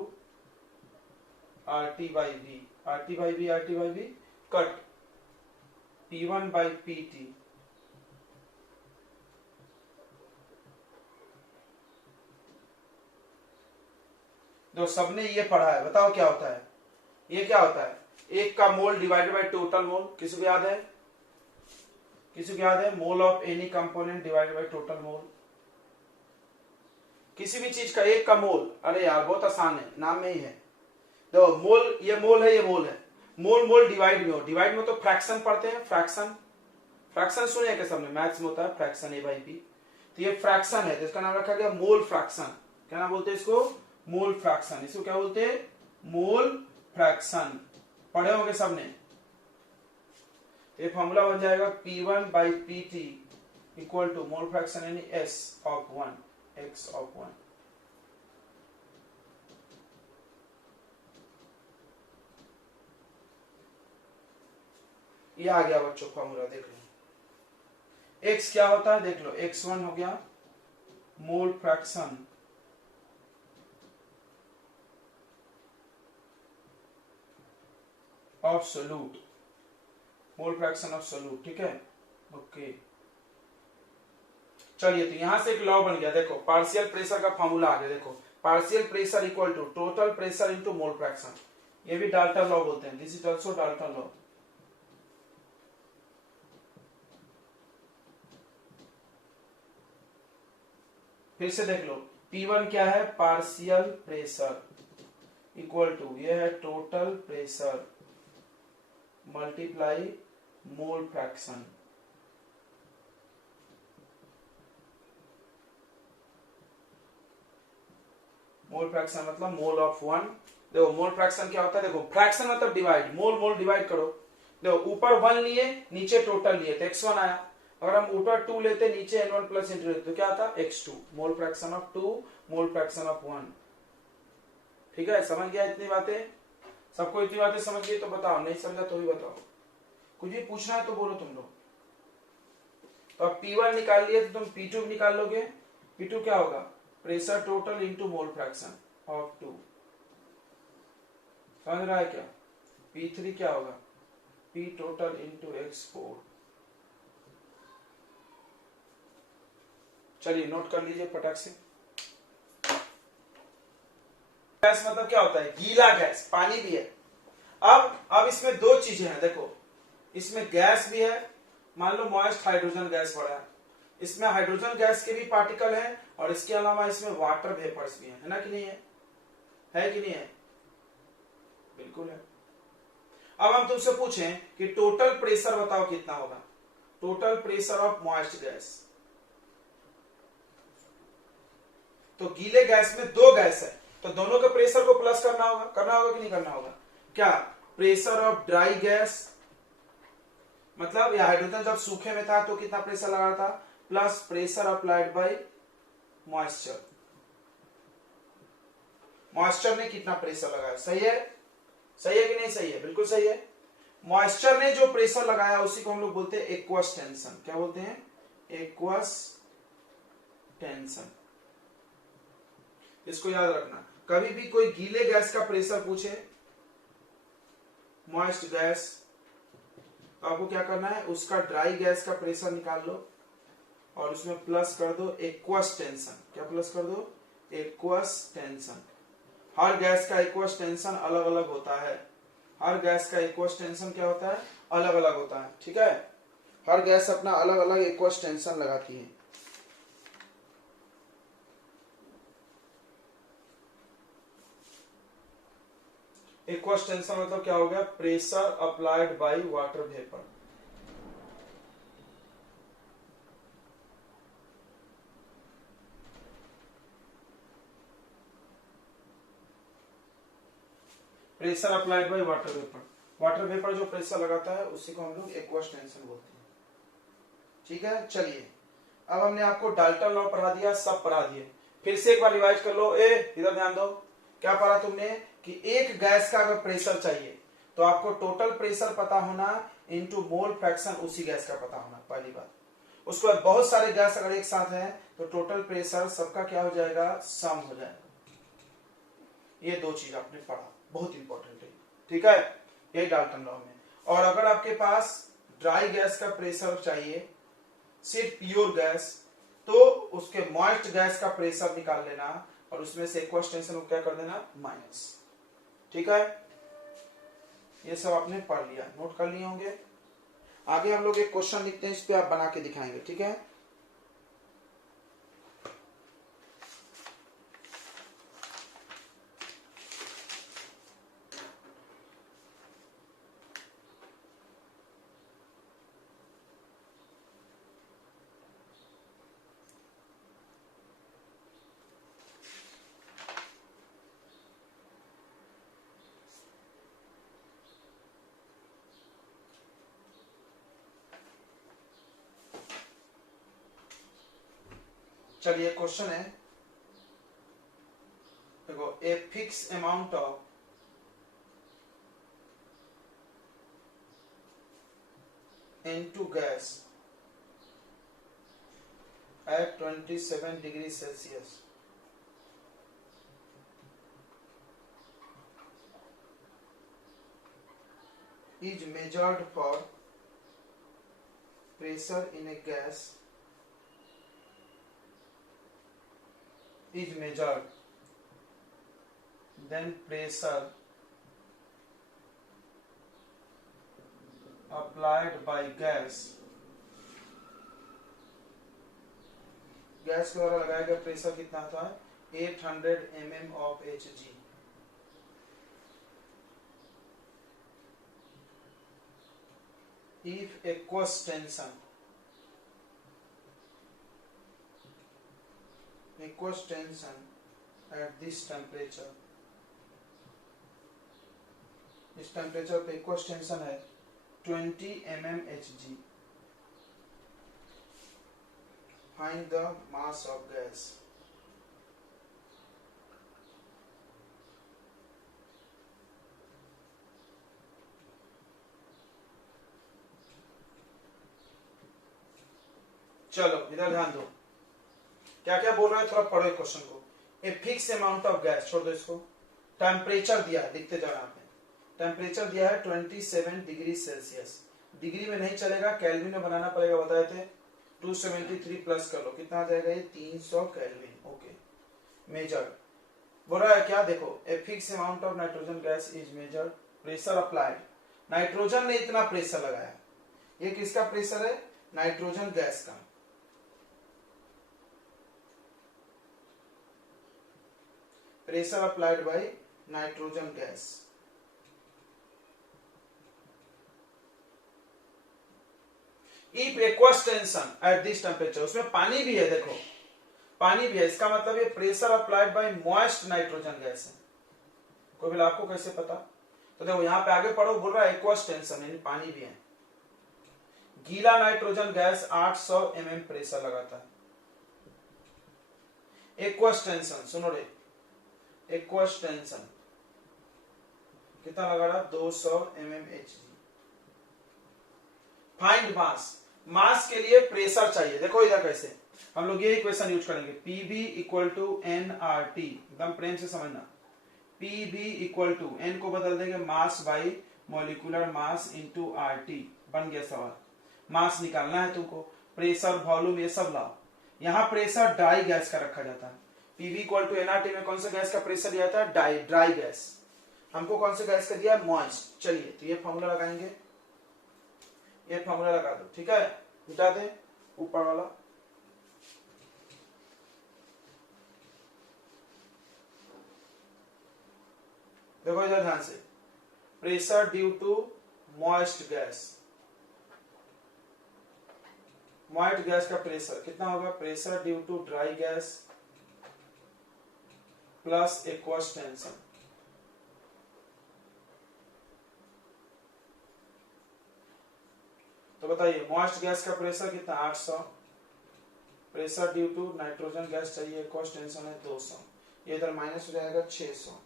RT by V, RT by V, RT by V cut P1 by PT जो सबने ये पढ़ा है, बताओ क्या होता है? ये क्या होता है? एक का मोल डिवाइडेड बाय टोटल मोल। किसी को याद है? किसी को याद है? Mole of any component divided by total mole. किसी भी चीज का एक का मोल, अरे यार बहुत आसान है, नाम में ही है। देखो मोल, ये मोल है, ये मोल है। मोल मोल डिवाइड में हो, डिवाइड में तो फ्रैक्शन पढ़ते हैं, फ्रैक्शन। फ्रैक्शन सुने क्या सबने? मैथ्स में होता है फ्रैक्शन, A बाई P। तो ये फ्रैक्शन है, तो इसका नाम रखा गया मोल फ्रैक्शन। क्या नाम बोलते हैं इसको? Mole fraction. इसको क्या बोलते हैं? Mole fraction. पढ़े होंगे सबने। ये फॉर्मूला बन जाएगा P1 by PT equal to mole fraction यानी S ऑफ 1, X ऑफ 1। ये आ गया बच्चों फॉर्मूला, देख लो। X क्या होता है देख लो, X1 हो गया mole fraction of solute, mole fraction of solute, ठीक है, ओके। चलिए तो यहां से एक लॉ बन गया, देखो पार्शियल प्रेशर का फॉर्मूला आ गया। देखो partial pressure equal to total pressure into mole fraction. ये भी डाल्टन लॉ बोलते हैं, this is also Dalton law. फिर से देख लो, P1 क्या है? पार्शियल प्रेशर इक्वल टू ये है total pressure multiply mole fraction. Mole fraction मतलब मोल ऑफ 1। देखो मोल फ्रैक्शन क्या होता है? देखो फ्रैक्शन मतलब डिवाइड, मोल मोल डिवाइड करो। देखो ऊपर 1 लिए, नीचे टोटल लिए तो X1 आया। अगर हम ऊपर 2 लेते, नीचे N1 प्लस इंटू लेते तो क्या आता? X2। Mole fraction of 2, mole fraction of 1। ठीक है, समझ गया इतनी बातें? सबको इतनी बातें समझ गई तो बताओ, नहीं समझा तो भी बताओ। कुछ भी पूछना है तो बोलो तुम लोग। तो अब P1 निकाल लिए तो तुम P2 निकाल लोगे। P2 क्या होगा? Pressure total into mole fraction of 2। समझ रहा है क्या? P3 क्या होगा? P total into X4। चलिए नोट कर लीजिए फटाक से। गैस मतलब क्या होता है? गीला गैस, पानी भी है। अब इसमें दो चीजें हैं, देखो इसमें गैस भी है, मान लो मॉइस्ट हाइड्रोजन गैस पड़ा है, इसमें हाइड्रोजन गैस के भी पार्टिकल हैं और इसके अलावा इसमें वाटर वेपर्स भी हैं, है ना कि नहीं है? है कि नहीं है? बिल्कुल है। अब हम तुमसे पूछें कि टोटल प्रेशर बताओ कितना होगा? Total pressure of moist gas. तो गीले गैस में दो गैस है, तो दोनों के प्रेशर को प्लस करना होगा कि नहीं करना होगा? क्या प्रेशर ऑफ ड्राई गैस, मतलब यह हाइड्रोजन जब सूखे में था तो कितना प्रेशर लगा था, plus pressure applied by moisture. Moisture ने कितना प्रेशर लगाया? सही है? सही है कि नहीं सही है? बिल्कुल सही है। मॉइस्चर ने जो प्रेशर लगाया उसी को हम लोग बोलते हैं एक्वस टेंशन। क्या बोलते हैं? Aqueous tension. इसको याद रखना, कभी भी कोई गीले गैस का प्रेशर पूछे, मॉइस्ट गैस, तो आपको क्या करना है, उसका ड्राई गैस का प्रेशर निकाल लो और उसमें प्लस कर दो एक्वस टेंशन। क्या प्लस कर दो? Aqueous tension. हर गैस का एक्वस टेंशन अलग अलग होता है। हर गैस का एक्वस टेंशन क्या होता है? अलग अलग होता है, ठीक है। हर गैस अपना अलग अलग एक्वस टेंशन लगाती है। एक्वस टेंशन मतलब क्या हो गया? Pressure applied by water vapour. Pressure applied by water vapour. Water vapour जो प्रेशर लगाता है उसी को हम लोग एक्वस टेंशन बोलते हैं, ठीक है। चलिए अब हमने आपको डाल्टन लॉ पढ़ा दिया, सब पढ़ा दिए। फिर से एक बार रिवाइज कर लो। इधर ध्यान दो, क्या पढ़ा तुमने कि एक गैस का अगर प्रेशर चाहिए तो आपको टोटल प्रेशर पता होना इनटू मोल फ्रैक्शन उसी गैस का पता होना, पहली बात। उसके बाद बहुत सारे गैस अगर एक साथ हैं तो टोटल प्रेशर सबका क्या हो जाएगा, सम हो जाएगा। ये दो चीज आपने पढ़ा, बहुत इंपॉर्टेंट है, ठीक है, यही डाल्टन लॉ में। और अगर आपके पास ड्राई गैस का प्रेशर चाहिए, सिर्फ प्योर गैस, तो उसके मॉइस्ट गैस का प्रेशर निकाल लेना और उसमें से एक्वस टेंशन को क्या कर देना, माइनस, ठीक है। ये सब आपने पढ़ लिया, नोट कर लिए होंगे। आगे हम लोग एक क्वेश्चन लिखते हैं, इस पे आप बना के दिखाएंगे, ठीक है। चलिए क्वेश्चन है, देखो, a fix amount of N2 gas at 27 degrees Celsius is measured for pressure in a gas is measured, then pressure applied by gas के द्वारा लगाया गया प्रेशर कितना था, 800 mm of Hg। if aqueous tension at this temperature, इस temperature पे aqueous tension है 20 mm Hg, find the mass of gas। चलो इधर ध्यान दो, क्या क्या बोल रहा है, थोड़ा पढ़ो क्वेश्चन को। A fix amount of gas, छोड़ दो इसको, टेम्परेचर दिया है, लिखते जाना आपने। टेम्परेचर दिया है 27 डिग्री सेल्सियस, डिग्री में नहीं चलेगा, केल्विन में बनाना पड़ेगा, बताए थे। 273 प्लस कर लो, कितना आ जाएगा ये, 300 केल्विन। ओके, मेजर्ड बोल रहा है क्या, देखो, a fix amount of nitrogen gas is measured, pressure applied, nitrogen ने इतना प्रेशर लगाया, ये किसका प्रेशर है, नाइट्रोजन गैस का। Pressure applied by nitrogen gas. If aqueous tension at this temperature, उसमें पानी भी है, देखो पानी भी है, इसका मतलब ये pressure applied by moist nitrogen gas है। कोई बोला आपको कैसे पता, तो देखो यहाँ पे आगे पढ़ो, बोल रहा है एक्वस टेंशन यानी पानी भी है। गीला नाइट्रोजन गैस 800 mm प्रेशर लगाता है। एक्वस टेंशन सुनो रे, एक्वस टेंशन कितना लगा रहा, 200 mm Hg। फाइंड मास, मास के लिए प्रेशर चाहिए, देखो इधर कैसे हम लोग ये इक्वेशन यूज करेंगे, Pv इक्वल टू nRT, एकदम प्रेम से समझना। Pv इक्वल टू n को बदल देंगे mass by molecular mass into RT, बन गया सवाल। मास निकालना है तुमको, प्रेशर वॉल्यूम ये सब लाओ। यहाँ प्रेशर ड्राई गैस का रखा जाता है। Pv इक्वल टू nRT में कौन सा गैस का प्रेशर दिया था, ड्राई गैस। हमको कौन सा गैस का दिया, मॉइस्ट। चलिए तो ये फॉर्मूला लगाएंगे, ये फॉर्मूला लगा दो, ठीक है, मिटा दे ऊपर वाला। देखो इधर ध्यान से, pressure due to moist gas, moist gas का प्रेशर कितना होगा, pressure due to dry gas plus aqueous tension. तो बताइए मॉइस्ट गैस का प्रेशर कितना, 800, pressure due to nitrogen gas चाहिए, एक्वस टेंशन है 200, ये इधर माइनस हो जाएगा 600,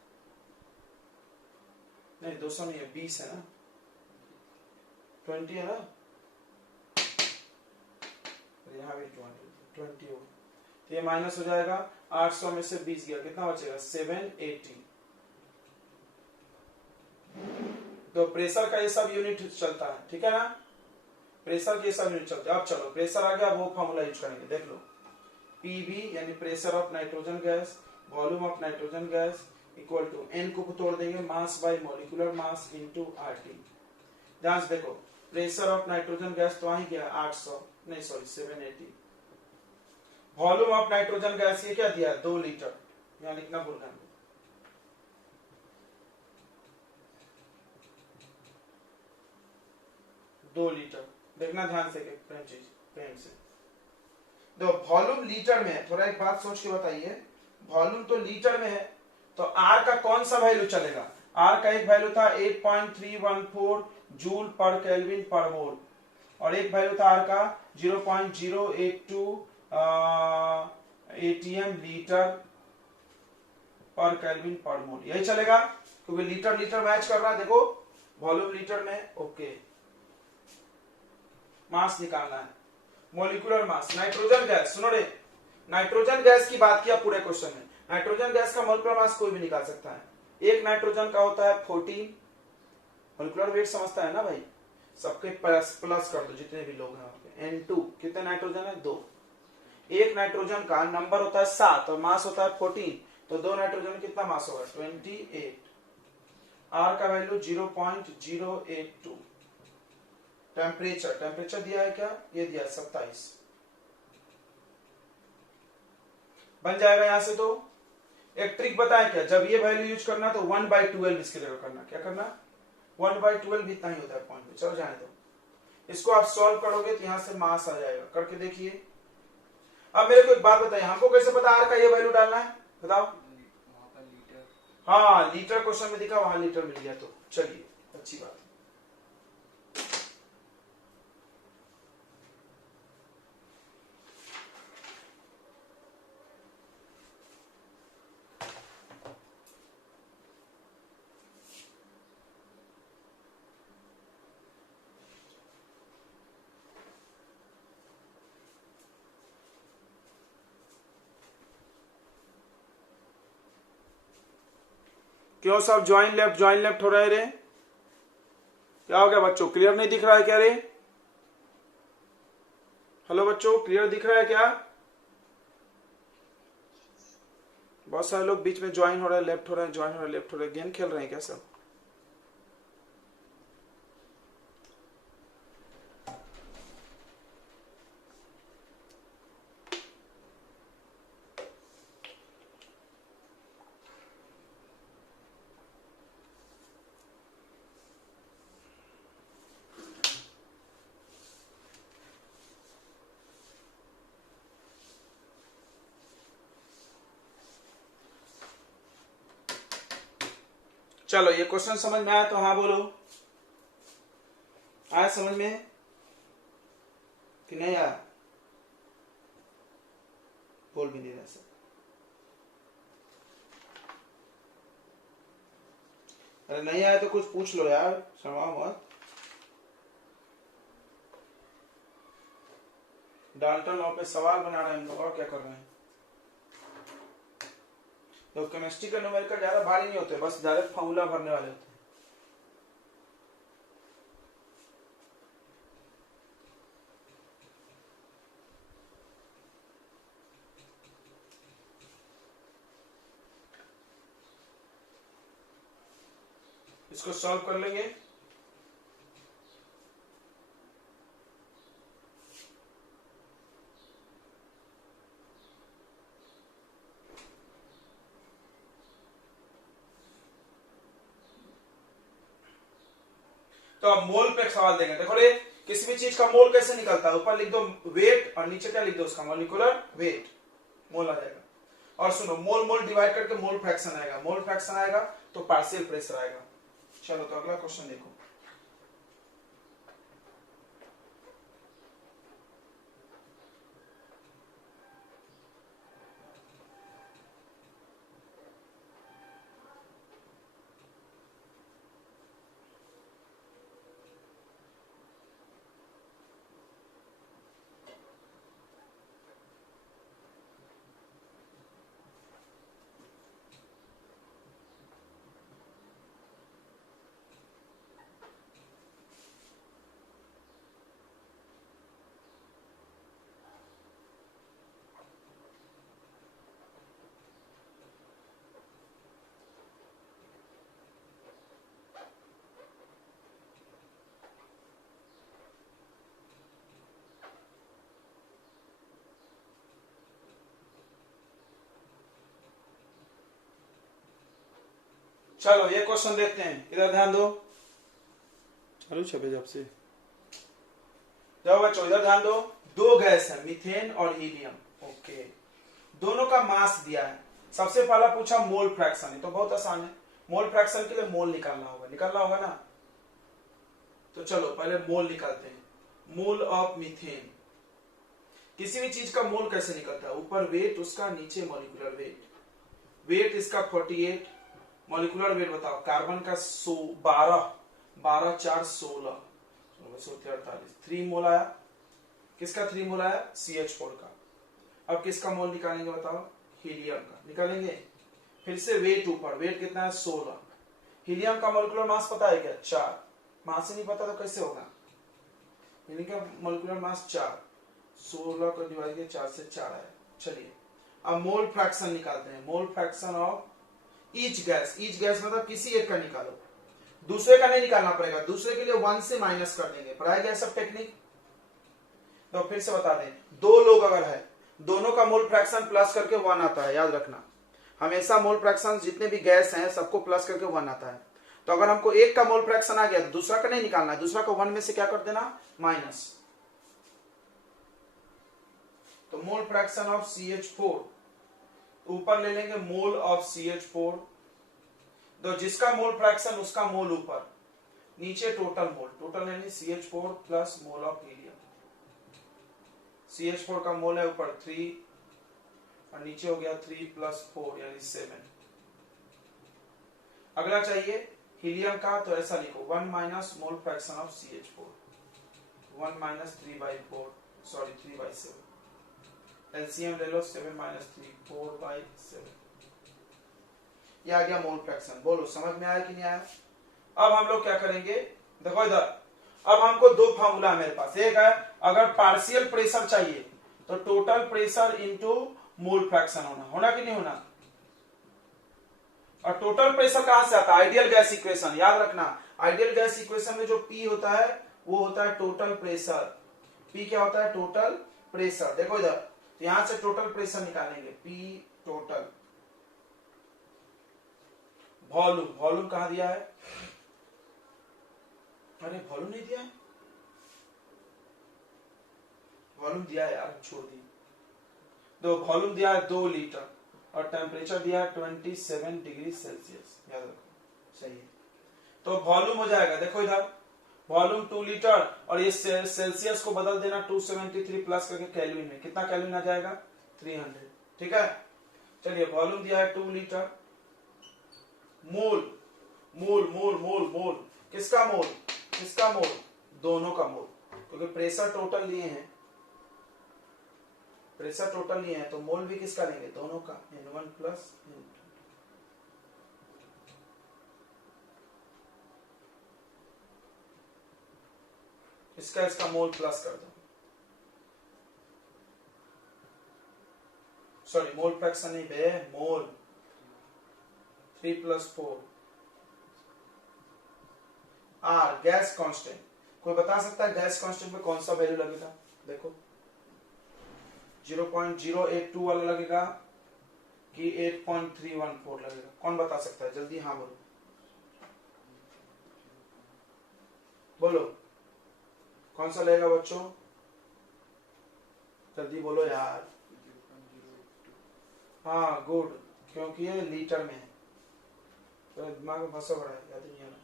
नहीं 200 नहीं है, 20 है ना, 20 है ना, यहाँ भी 20 हो, तो ये माइनस हो जाएगा। 800 में से 20 गया, कितना बचेगा 780। तो प्रेशर का ये सब यूनिट चलता है, ठीक है ना, प्रेशर के सब यूनिट चलते हैं। अब चलो प्रेशर आ गया, वो फॉर्मूला यूज करेंगे, देख लो। पीवी यानी pressure of nitrogen gas, volume of nitrogen gas equal to N को तोड़ देंगे mass by molecular mass into RT. ध्यान से देखो, प्रेशर ऑफ नाइट्रोजन गैस तो आ ही गया 800, नहीं sorry 780। Volume of nitrogen gas ये क्या दिया 2 लीटर, यहाँ लिखना भूल गए 2 लीटर। देखना ध्यान से पेन से। तो वॉल्यूम लीटर में है, थोड़ा एक बात सोच के बताइए, वॉल्यूम तो लीटर में है, तो आर का कौन सा वैल्यू चलेगा। आर का एक वैल्यू था 8.314 जूल पर केल्विन पर मोल, और एक वैल्यू था आर का 0.082 एटीएम लीटर पर केल्विन पर मोल, यही चलेगा क्योंकि लीटर लीटर मैच कर रहा है। देखो वॉल्यूम लीटर में, ओके। मास निकालना है, मॉलिक्यूलर मास। नाइट्रोजन गैस, सुनो रे, नाइट्रोजन गैस की बात किया पूरे क्वेश्चन में। नाइट्रोजन गैस का मॉलिक्यूलर मास कोई भी निकाल सकता है। एक नाइट्रोजन का होता है 14, मॉलिक्यूलर वेट समझता है ना भाई, सबके प्लस प्लस कर दो जितने भी लोग हैं। N2 कितने नाइट्रोजन है 2। एक नाइट्रोजन का नंबर होता है 7 और मास होता है 14, तो 2 नाइट्रोजन कितना मास होगा 28। आर का वैल्यू 0.082। टेम्परेचर दिया है क्या, ये दिया है 27। बन जाएगा यहां से। तो एक ट्रिक बताएं क्या, जब ये वैल्यू यूज करना तो 1/12 इसकी जगह करना, क्या करना 1/12 भी इतना ही होता है पॉइंट में। चलो जाने दो, इसको आप सॉल्व करोगे तो यहां से मास आ जाएगा, करके देखिए। अब मेरे को एक बात बताइए, हमको कैसे पता आर का ये वैल्यू डालना है, बताओ। हाँ लीटर क्वेश्चन में दिखा, वहां लीटर मिल गया, तो चलिए अच्छी बात। क्यों सब ज्वाइन लेफ्ट हो रहे रे, क्या हो गया बच्चों, क्लियर नहीं दिख रहा है क्या रे। हेलो बच्चों, क्लियर दिख रहा है क्या। बहुत सारे लोग बीच में ज्वाइन हो रहे हैं, लेफ्ट हो रहे हैं, ज्वाइन हो रहे हैं, लेफ्ट हो रहे हैं, गेम खेल रहे हैं क्या सब। चलो ये क्वेश्चन समझ में आया तो हाँ बोलो, आया समझ में कि नहीं आया, बोल भी नहीं रहा सब। अरे नहीं आया तो कुछ पूछ लो यार, शर्माओ मत। डाल्टन लॉ पे सवाल बना रहे हैं हम लोग, और क्या कर रहे हैं। तो केमिस्ट्री का न्यूमेरिकल ज्यादा भारी नहीं होते, बस डायरेक्ट फॉर्मूला भरने वाले होते हैं। इसको सॉल्व कर लेंगे। तो अब मोल पे सवाल देंगे। देखो रे, किसी भी चीज का मोल कैसे निकलता है, ऊपर लिख दो वेट और नीचे क्या लिख दो उसका मॉलिक्यूलर वेट, मोल आ जाएगा। और सुनो, मोल मोल डिवाइड करके मोल फ्रैक्शन आएगा, मोल फ्रैक्शन आएगा तो पार्शियल प्रेशर आएगा। चलो तो अगला क्वेश्चन देखो। चलो ये क्वेश्चन देखते हैं, इधर ध्यान दो। चालू छपे जब से जाओ बच्चों, इधर ध्यान दो। दो गैस है, मीथेन और हीलियम। ओके, दोनों का मास दिया है। सबसे पहला पूछा मोल फ्रैक्शन, है तो बहुत आसान है। मोल फ्रैक्शन के लिए मोल निकालना होगा ना। तो चलो पहले मोल निकालते हैं। Mole of methane. किसी भी चीज का मोल कैसे निकलता है? ऊपर वेट उसका, नीचे मॉलिक्यूलर वेट। वेट इसका 48, मॉलिक्यूलर वेट बताओ। कार्बन का 12, 12 4 16, 48। 3 मोल आया। किसका 3 मोल आया? CH4 का। अब किसका मोल निकालेंगे बताओ? हीलियम का निकालेंगे। फिर से वेट ऊपर, वेट कितना है? 16। हीलियम का मॉलिक्यूलर मास पता है क्या? 4। मास ही नहीं पता तो कैसे होगा? हीलियम का मॉलिक्यूलर मास 4, 16 को डिवाइड किया 4 से 4 आया। चलिए अब मोल फ्रैक्शन निकालते हैं। Mole fraction of each gas. Each gas मतलब किसी एक का निकालो, दूसरे का नहीं निकालना पड़ेगा। दूसरे के लिए 1 से माइनस कर देंगे। पढ़ाया गया सब टेक्निक? तो फिर से बता दें, दो लोग अगर है, दोनों का मोल फ्रैक्शन प्लस करके 1 आता है। याद रखना, हमेशा मोल फ्रैक्शन जितने भी गैस हैं सबको प्लस करके 1 आता है। तो अगर हमको एक का मोल फ्रैक्शन आ गया तो दूसरा का नहीं निकालना है, दूसरा को 1 में से क्या कर देना? माइनस। तो मोल फ्रैक्शन ऑफ CH4, ऊपर ले लेंगे मोल ऑफ CH4। तो जिसका मोल फ्रैक्शन उसका मोल ऊपर, नीचे टोटल मोल। टोटल यानी CH4 plus mole of helium. CH4 का मोल है ऊपर 3 और नीचे हो गया 3 प्लस 4 यानी 7। अगला चाहिए हीलियम का, तो ऐसा लिखो 1 minus mole fraction of CH4, 1 minus 3/4, sorry 3/7। LCM ले लो, 7 माइनस 3, 4/7। ये आ गया मोल फ्रैक्शन। बोलो समझ में आया कि नहीं आया? अब हम लोग क्या करेंगे, देखो इधर। अब हमको दो फार्मूला है मेरे पास। एक है अगर पार्शियल प्रेशर चाहिए तो total pressure into mole fraction होना कि नहीं होना? और टोटल प्रेशर कहां से आता है? Ideal gas equation. याद रखना, आइडियल गैस इक्वेशन में जो P होता है वो होता है टोटल प्रेशर। P क्या होता है? Total pressure. देखो इधर, तो यहां से टोटल प्रेशर निकालेंगे, P टोटल। वॉल्यूम, वॉल्यूम कहां दिया है? अरे वॉल्यूम नहीं दिया है, वॉल्यूम दिया है यार, छोड़ दी। तो वॉल्यूम दिया है 2 लीटर और टेम्परेचर दिया है 27 डिग्री सेल्सियस। याद रखो, सही है। तो वॉल्यूम हो जाएगा, देखो इधर, वॉल्यूम 2 लीटर और ये सेल्सियस को बदल देना 273 प्लस करके केल्विन में। कितना केल्विन आ जाएगा? 300। ठीक है, चलिए वॉल्यूम दिया है 2 लीटर। मोल, मोल मोल मोल मोल, किसका मोल? किसका मोल? दोनों का मोल, क्योंकि प्रेशर टोटल लिए हैं, प्रेशर टोटल लिए हैं तो मोल भी किसका लेंगे? दोनों का। N1 plus N2। इसका मोल प्लस कर दो, सॉरी मोल फ्रैक्शन नहीं बे, मोल। 3 प्लस 4 R गैस कांस्टेंट। कोई बता सकता है गैस कांस्टेंट में कौन सा वैल्यू लगेगा? देखो 0.082 वाला लगेगा कि 8.314 लगेगा? कौन बता सकता है? जल्दी हाँ बोलो, बोलो कौन सा लगेगा बच्चों? जल्दी बोलो यार। हाँ गुड, क्योंकि ये लीटर में है तो दिमाग में फंसा पड़ा है, याद नहीं आना।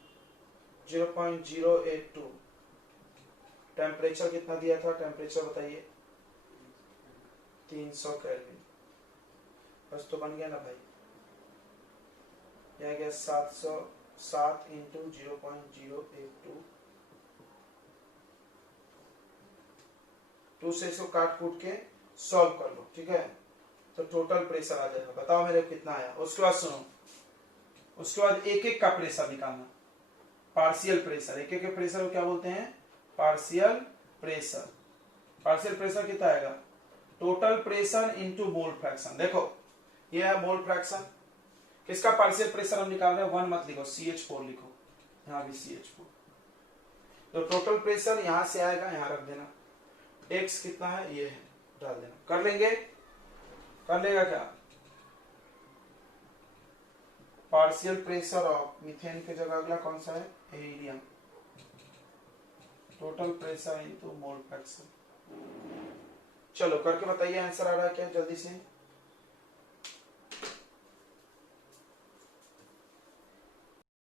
0.082। टेम्परेचर कितना दिया था? टेम्परेचर बताइए। 300 केल्विन। बस तो बन गया ना भाई, यह गया 707 इंटू 0.082। 2 से इसको काट कूट के सॉल्व कर लो, ठीक है? तो टोटल प्रेशर आ जाएगा। बताओ मेरे कितना आया? उसके बाद सुनो, उसके बाद एक एक का प्रेशर निकालना। पार्शियल प्रेशर, एक एक के प्रेशर को क्या बोलते हैं? Partial pressure. पार्शियल प्रेशर कितना आएगा? Total pressure into mole fraction. देखो ये है मोल फ्रैक्शन। किसका पार्शियल प्रेशर हम निकाल रहे हैं? 1 मत लिखो, CH4 लिखो, यहां भी CH4। तो टोटल प्रेशर यहां से आएगा, यहां रख देना। X कितना है? ये है, डाल देना। कर लेंगे? कर लेगा क्या? पार्शियल प्रेशर ऑफ मीथेन के जगह अगला कौन सा है, helium, total pressure into mole fraction. चलो करके बताइए आंसर आ रहा है क्या जल्दी से।